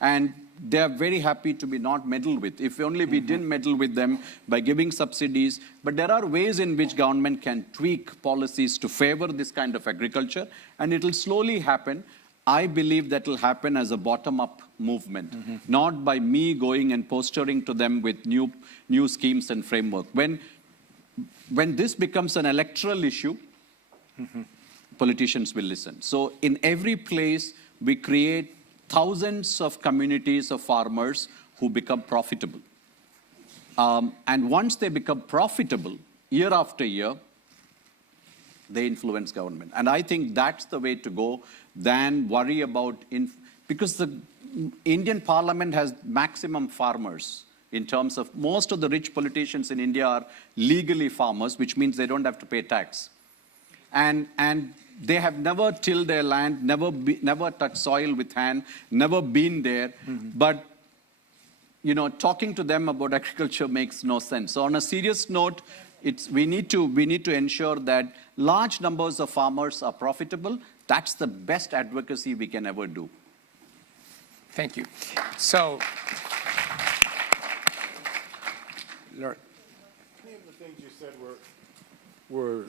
And they are very happy to be not meddled with. If only we didn't meddle with them by giving subsidies. But there are ways in which government can tweak policies to favor this kind of agriculture, and it will slowly happen. I believe that will happen as a bottom-up movement, not by me going and posturing to them with new schemes and framework. When this becomes an electoral issue, politicians will listen. So in every place, we create thousands of communities of farmers who become profitable. And once they become profitable, year after year, they influence government. And I think that's the way to go than worry about, because the Indian parliament has maximum farmers in terms of most of the rich politicians in India are legally farmers, which means they don't have to pay tax. And they have never tilled their land, never touched soil with hand, never been there. But, you know, talking to them about agriculture makes no sense. So on a serious note, we need to ensure that large numbers of farmers are profitable. That's the best advocacy we can ever do. Thank you. So, Lord. Many of the things you said were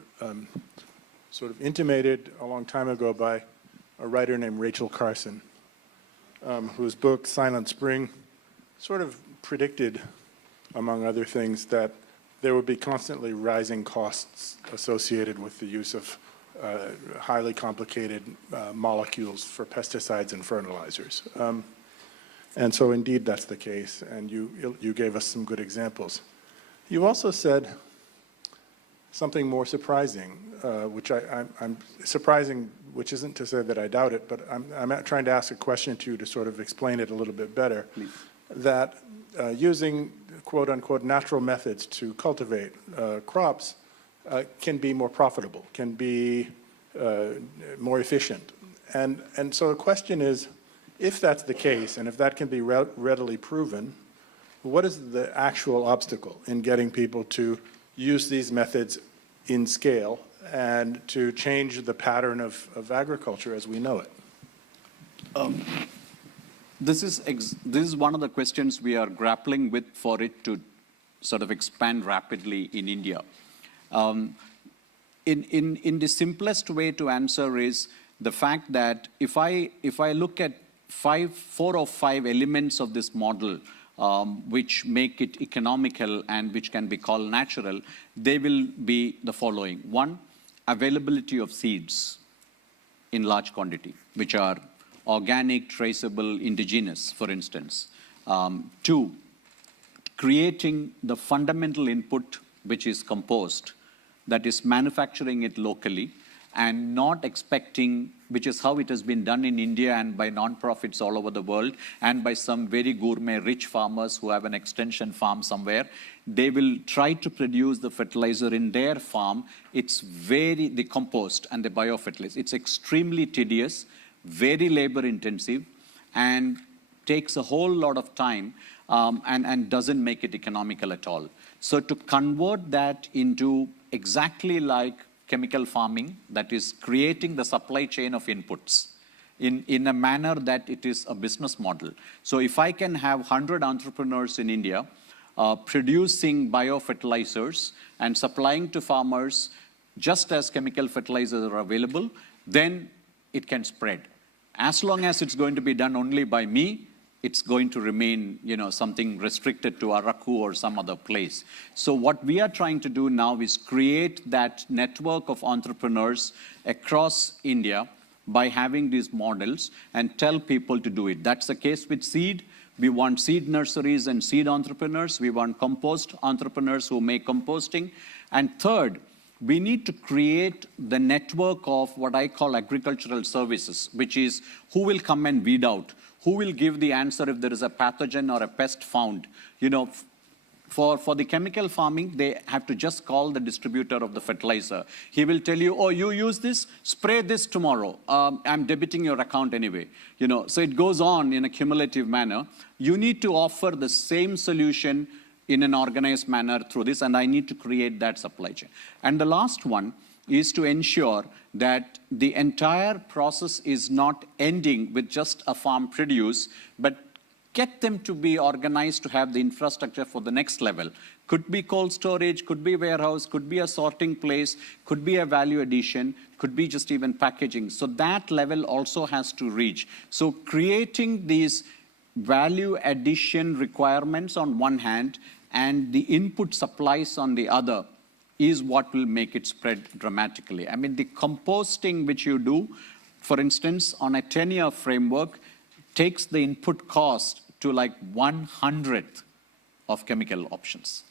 sort of intimated a long time ago by a writer named Rachel Carson, whose book, Silent Spring, sort of predicted, among other things, that there would be constantly rising costs associated with the use of highly complicated molecules for pesticides and fertilizers. And so indeed that's the case, and you gave us some good examples. You also said something more surprising, which I'm surprising, which isn't to say that I doubt it, but I'm trying to ask a question to you to sort of explain it a little bit better. Please. That using quote-unquote natural methods to cultivate crops can be more profitable, can be more efficient. And so the question is, if that's the case, and if that can be readily proven, what is the actual obstacle in getting people to use these methods in scale and to change the pattern of agriculture as we know it? This is one of the questions we are grappling with for it to sort of expand rapidly in India. In the simplest way to answer is the fact that if I look at 4 or 5 elements of this model which make it economical and which can be called natural, they will be the following. 1, availability of seeds in large quantity, which are organic, traceable, indigenous, for instance. 2, creating the fundamental input, which is compost, that is manufacturing it locally and not expecting, which is how it has been done in India and by non-profits all over the world and by some very gourmet rich farmers who have an extension farm somewhere. They will try to produce the fertilizer in their farm. It's the compost and the biofertilizer. It's extremely tedious, very labor intensive, and takes a whole lot of time and doesn't make it economical at all. So to convert that into exactly like chemical farming, that is creating the supply chain of inputs in a manner that it is a business model. So if I can have 100 entrepreneurs in India producing biofertilizers and supplying to farmers just as chemical fertilizers are available, then it can spread. As long as it's going to be done only by me, it's going to remain, something restricted to Araku or some other place. So what we are trying to do now is create that network of entrepreneurs across India by having these models and tell people to do it. That's the case with seed. We want seed nurseries and seed entrepreneurs. We want compost entrepreneurs who make composting. And third, we need to create the network of what I call agricultural services, which is who will come and weed out, who will give the answer if there is a pathogen or a pest found. For the chemical farming, they have to just call the distributor of the fertilizer. He will tell you, oh, you use this, spray this tomorrow. I'm debiting your account anyway. So it goes on in a cumulative manner. You need to offer the same solution in an organized manner through this, and I need to create that supply chain. And the last one is to ensure that the entire process is not ending with just a farm produce, but get them to be organized to have the infrastructure for the next level. Could be cold storage, could be warehouse, could be a sorting place, could be a value addition, could be just even packaging. So that level also has to reach. So creating these value addition requirements on one hand and the input supplies on the other is what will make it spread dramatically. I mean, the composting which you do, for instance, on a 10-year framework, takes the input cost to like 1/100th of chemical options.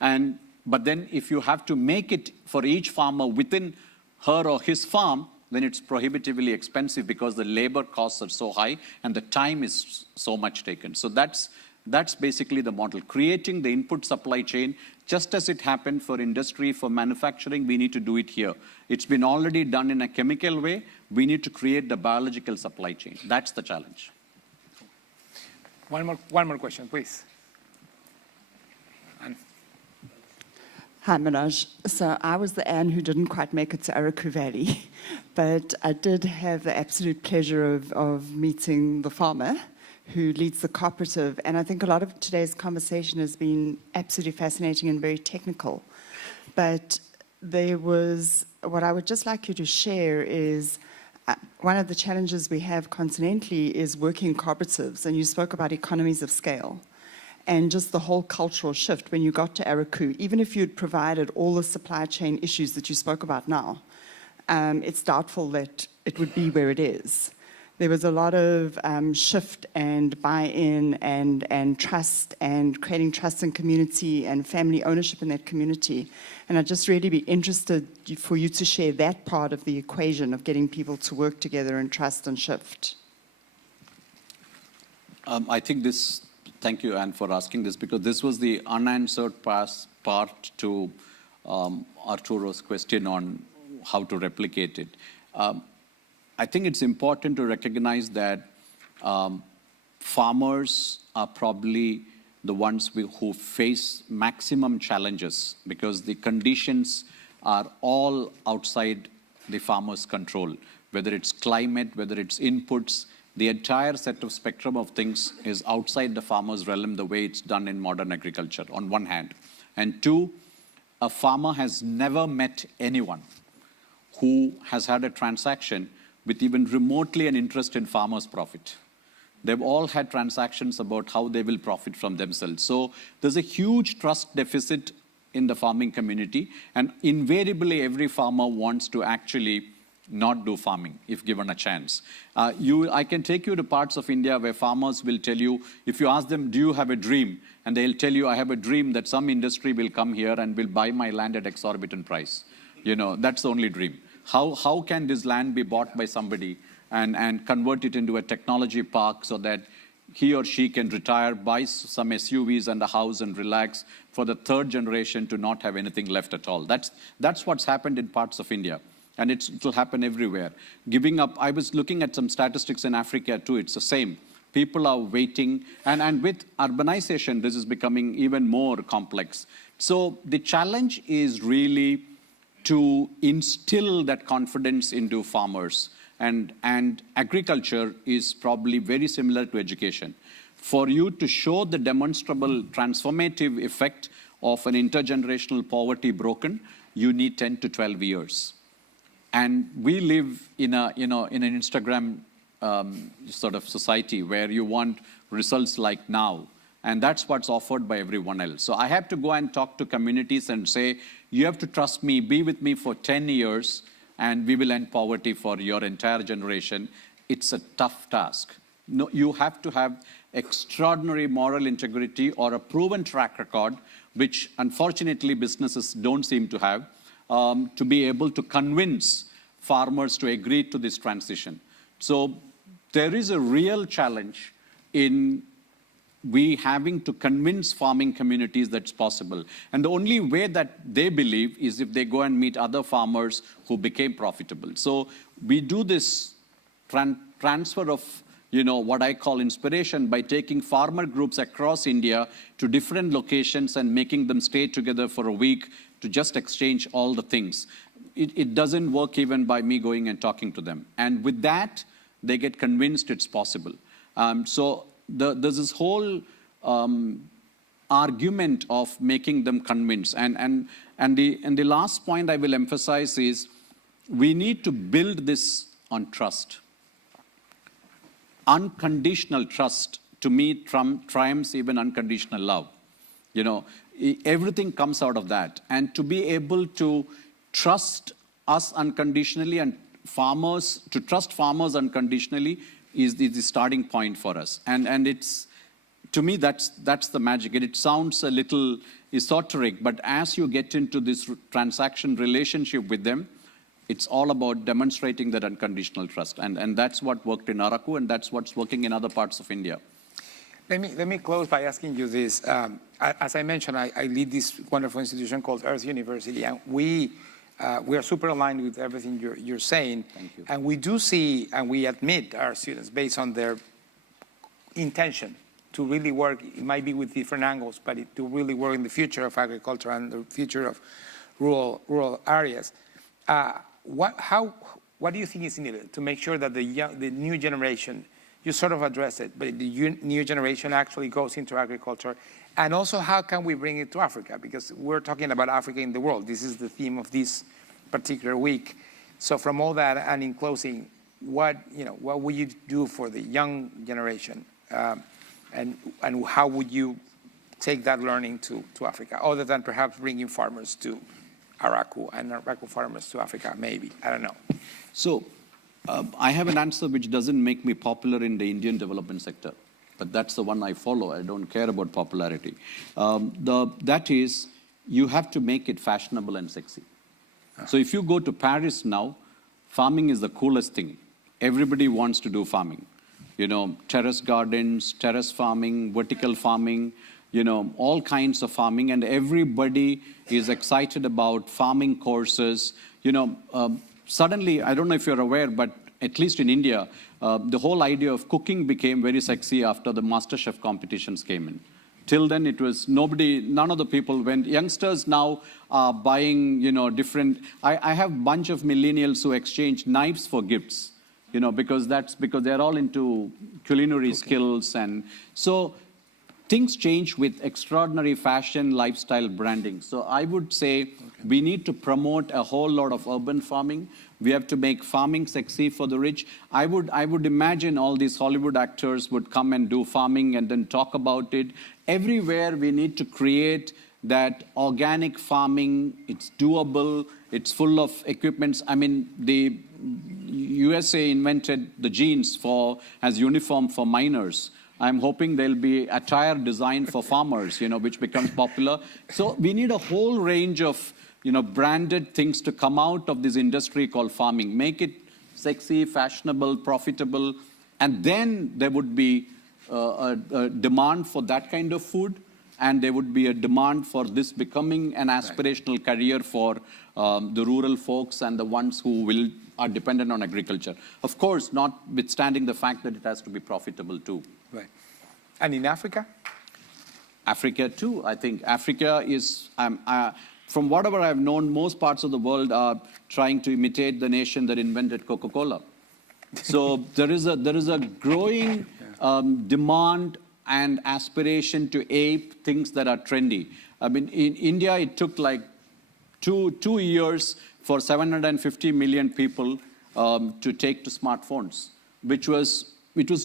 But then if you have to make it for each farmer within her or his farm, then it's prohibitively expensive because the labor costs are so high and the time is so much taken. So that's basically the model. Creating the input supply chain, just as it happened for industry, for manufacturing, we need to do it here. It's been already done in a chemical way. We need to create the biological supply chain. That's the challenge. One more question, please. Anne. Hi, Manoj. So I was the Anne who didn't quite make it to Araku Valley, but I did have the absolute pleasure of meeting the farmer who leads the cooperative. And I think a lot of today's conversation has been absolutely fascinating and very technical. But there was, what I would just like you to share is, one of the challenges we have continentally is working cooperatives, and you spoke about economies of scale and just the whole cultural shift when you got to Araku. Even if you'd provided all the supply chain issues that you spoke about now, it's doubtful that it would be where it is. There was a lot of shift and buy-in and trust and creating trust in community and family ownership in that community. And I'd just really be interested for you to share that part of the equation of getting people to work together and trust and shift. I think thank you, Anne, for asking this, because this was the unanswered part to Arturo's question on how to replicate it. I think it's important to recognize that farmers are probably the ones who face maximum challenges because the conditions are all outside the farmer's control, whether it's climate, whether it's inputs. The entire set of spectrum of things is outside the farmer's realm the way it's done in modern agriculture, on one hand. And two, a farmer has never met anyone who has had a transaction with even remotely an interest in farmer's profit. They've all had transactions about how they will profit from themselves. So there's a huge trust deficit in the farming community, and invariably every farmer wants to actually not do farming if given a chance. I can take you to parts of India where farmers will tell you, if you ask them, do you have a dream? And they'll tell you, I have a dream that some industry will come here and will buy my land at exorbitant price. You know, that's the only dream. How can this land be bought by somebody and convert it into a technology park so that he or she can retire, buy some SUVs and a house and relax for the third generation to not have anything left at all? That's what's happened in parts of India. And it'll happen everywhere. Giving up, I was looking at some statistics in Africa too, it's the same. People are waiting, and with urbanization, this is becoming even more complex. So the challenge is really to instill that confidence into farmers. And agriculture is probably very similar to education. For you to show the demonstrable transformative effect of an intergenerational poverty broken, you need 10 to 12 years. And we live in an Instagram sort of society where you want results like now. And that's what's offered by everyone else. So I have to go and talk to communities and say, you have to trust me, be with me for 10 years, and we will end poverty for your entire generation. It's a tough task. No, you have to have extraordinary moral integrity or a proven track record, which unfortunately businesses don't seem to have, to be able to convince farmers to agree to this transition. So there is a real challenge in we having to convince farming communities that's possible. And the only way that they believe is if they go and meet other farmers who became profitable. So we do this transfer of what I call inspiration by taking farmer groups across India to different locations and making them stay together for a week to just exchange all the things. It doesn't work even by me going and talking to them. And with that, they get convinced it's possible. So there's this whole argument of making them convinced. And the last point I will emphasize is we need to build this on trust. Unconditional trust, to me, triumphs even unconditional love. Everything comes out of that. And to be able to trust us unconditionally and to trust farmers unconditionally is the starting point for us. And it's, to me, that's the magic. It sounds a little esoteric, but as you get into this transaction relationship with them, it's all about demonstrating that unconditional trust. And that's what worked in Araku, and that's what's working in other parts of India. Let me close by asking you this. As I mentioned, I lead this wonderful institution called Earth University, and we are super aligned with everything you're saying. Thank you. And we do see, and we admit our students based on their intention to really work. It might be with different angles, but to really work in the future of agriculture and the future of rural areas. What do you think is needed to make sure that the new generation, you sort of addressed it, but the new generation actually goes into agriculture? And also, how can we bring it to Africa? Because we're talking about Africa in the world. This is the theme of this particular week. So from all that, and in closing, what would you do for the young generation? And how would you take that learning to Africa, other than perhaps bringing farmers to Araku and Araku farmers to Africa, maybe? I don't know. So I have an answer which doesn't make me popular in the Indian development sector, but that's the one I follow. I don't care about popularity. That is, you have to make it fashionable and sexy. So if you go to Paris now, farming is the coolest thing. Everybody wants to do farming. Terrace gardens, terrace farming, vertical farming, all kinds of farming, and everybody is excited about farming courses. Suddenly, I don't know if you're aware, but at least in India, the whole idea of cooking became very sexy after the MasterChef competitions came in. Till then, it was none of the people went. Youngsters now are buying, different. I have a bunch of millennials who exchange knives for gifts, because they're all into culinary skills. And so things change with extraordinary fashion, lifestyle branding. So I would say we need to promote a whole lot of urban farming. We have to make farming sexy for the rich. I would imagine all these Hollywood actors would come and do farming and then talk about it. Everywhere we need to create that organic farming. It's doable. It's full of equipments. I mean, the USA invented the jeans as uniform for miners. I'm hoping there'll be attire design for farmers, which becomes popular. So we need a whole range of, branded things to come out of this industry called farming. Make it sexy, fashionable, profitable, and then there would be a demand for that kind of food, and there would be a demand for this becoming an aspirational career for the rural folks and the ones who are dependent on agriculture. Of course, notwithstanding the fact that it has to be profitable too. Right. And in Africa? Africa too. I think Africa is, from whatever I've known, most parts of the world are trying to imitate the nation that invented Coca-Cola. So there is a growing demand and aspiration to ape things that are trendy. I mean, in India, it took like two years for 750 million people to take to smartphones, which was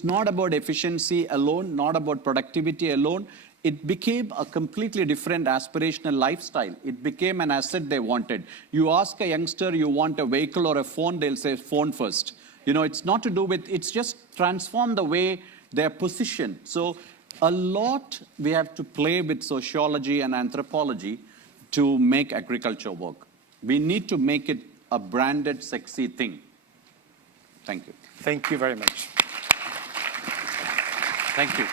not about efficiency alone, not about productivity alone. It became a completely different aspirational lifestyle. It became an asset they wanted. You ask a youngster, you want a vehicle or a phone, they'll say phone first. It's not to do with, it's just transform the way they're positioned. So a lot we have to play with sociology and anthropology to make agriculture work. We need to make it a branded, sexy thing. Thank you. Thank you very much. Thank you.